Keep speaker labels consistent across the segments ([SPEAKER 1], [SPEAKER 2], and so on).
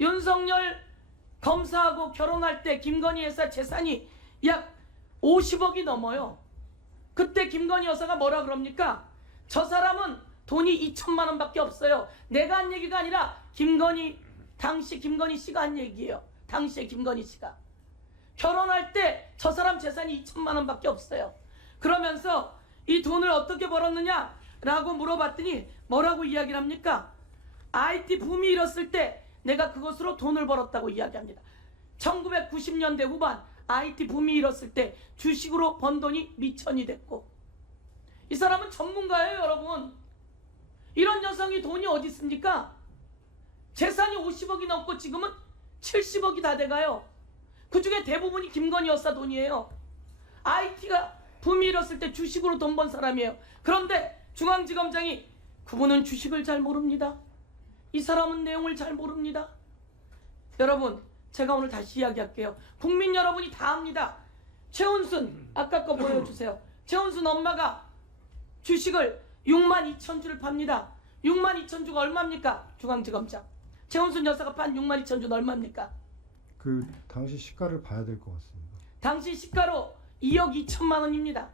[SPEAKER 1] 윤석열 검사하고 결혼할 때 김건희 여사 재산이 약 50억이 넘어요. 그때 김건희 여사가 뭐라 그럽니까? 저 사람은 돈이 2천만 원밖에 없어요. 내가 한 얘기가 아니라 김건희 당시 김건희 씨가 한 얘기예요. 당시에 김건희 씨가 결혼할 때 저 사람 재산이 2천만 원밖에 없어요. 그러면서 이 돈을 어떻게 벌었느냐라고 물어봤더니 뭐라고 이야기를 합니까? IT 붐이 일었을 때 내가 그것으로 돈을 벌었다고 이야기합니다. 1990년대 후반 IT 붐이 일었을 때 주식으로 번 돈이 미천이 됐고 이 사람은 전문가예요, 여러분. 이런 여성이 돈이 어디 있습니까? 재산이 50억이 넘고 지금은 70억이 다 돼가요. 그 중에 대부분이 김건희 여사 돈이에요. IT가 붐이 일었을 때 주식으로 돈 번 사람이에요. 그런데 중앙지검장이 그분은 주식을 잘 모릅니다. 이 사람은 내용을 잘 모릅니다. 여러분, 제가 오늘 다시 이야기할게요. 국민 여러분이 다 압니다. 최은순, 아까 거 보여주세요. 최은순 엄마가 주식을 6만 2천 주를 팝니다. 6만 2천 주가 얼마입니까? 중앙지검장. 최은순 여사가 판 6만 2천 주는 얼마입니까?
[SPEAKER 2] 그 당시 시가를 봐야 될 것 같습니다.
[SPEAKER 1] 당시 시가로 2억 2천만 원입니다.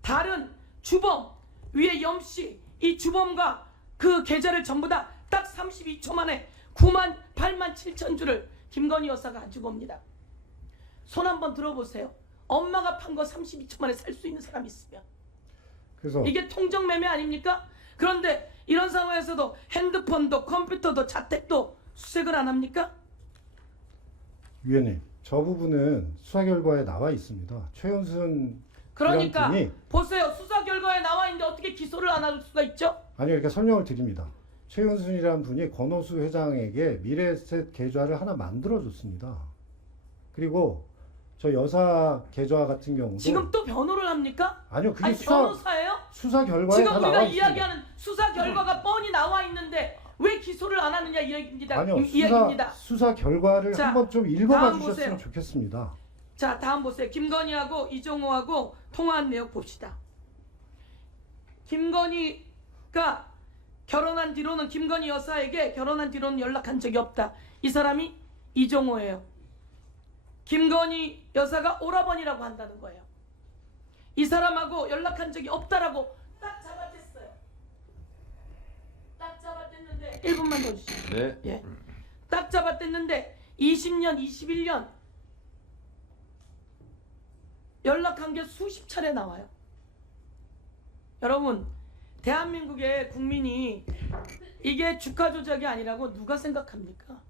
[SPEAKER 1] 다른 주범 위에 염씨 이 주범과 그 계좌를 전부 다딱 32초 만에 9만 8만 7천 주를 김건희 여사가 가지고 옵니다. 손 한번 들어보세요. 엄마가 판 거 32초 만에 살 수 있는 사람이 있으면
[SPEAKER 2] 그래서
[SPEAKER 1] 이게 통정 매매 아닙니까? 그런데 이런 상황에서도 핸드폰도 컴퓨터도 자택도 수색을 안 합니까?
[SPEAKER 2] 위원님, 저 부분은 수사 결과에 나와 있습니다. 최은순
[SPEAKER 1] 그러니까
[SPEAKER 2] 분이
[SPEAKER 1] 보세요. 수사 결과에 나와 있는데 어떻게 기소를 안 할 수가 있죠?
[SPEAKER 2] 아니 이렇게 설명을 드립니다. 최은순이라는 분이 권오수 회장에게 미래에셋 계좌를 하나 만들어 줬습니다. 그리고 저 여사 계좌 같은 경우도
[SPEAKER 1] 지금 또 변호를 합니까?
[SPEAKER 2] 아니요 그게
[SPEAKER 1] 아니
[SPEAKER 2] 수사
[SPEAKER 1] 변호사예요?
[SPEAKER 2] 수사 결과에
[SPEAKER 1] 지금
[SPEAKER 2] 다
[SPEAKER 1] 우리가
[SPEAKER 2] 나와 있습니다.
[SPEAKER 1] 이야기하는 수사 결과가 뻔히 나와 있는데 왜 기소를 안 하느냐 이 얘기입니다.
[SPEAKER 2] 아니요
[SPEAKER 1] 이, 이
[SPEAKER 2] 수사
[SPEAKER 1] 얘기입니다.
[SPEAKER 2] 수사 결과를
[SPEAKER 1] 자,
[SPEAKER 2] 한번 좀 읽어봐
[SPEAKER 1] 다음
[SPEAKER 2] 주셨으면
[SPEAKER 1] 보세요.
[SPEAKER 2] 좋겠습니다.
[SPEAKER 1] 자 다음 보세요. 김건희하고 이종호하고 통화한 내용 봅시다. 김건희가 결혼한 뒤로는 김건희 여사에게 결혼한 뒤로는 연락한 적이 없다. 이 사람이 이종호예요. 김건희 여사가 오라버니라고 한다는 거예요. 이 사람하고 연락한 적이 없다라고 딱 잡아댔어요. 딱 잡아댔는데 1분만 더 주시죠.
[SPEAKER 3] 네.
[SPEAKER 1] 예. 딱 잡아댔는데 20년, 21년 연락한 게 수십 차례 나와요. 여러분, 대한민국의 국민이 이게 주가 조작이 아니라고 누가 생각합니까?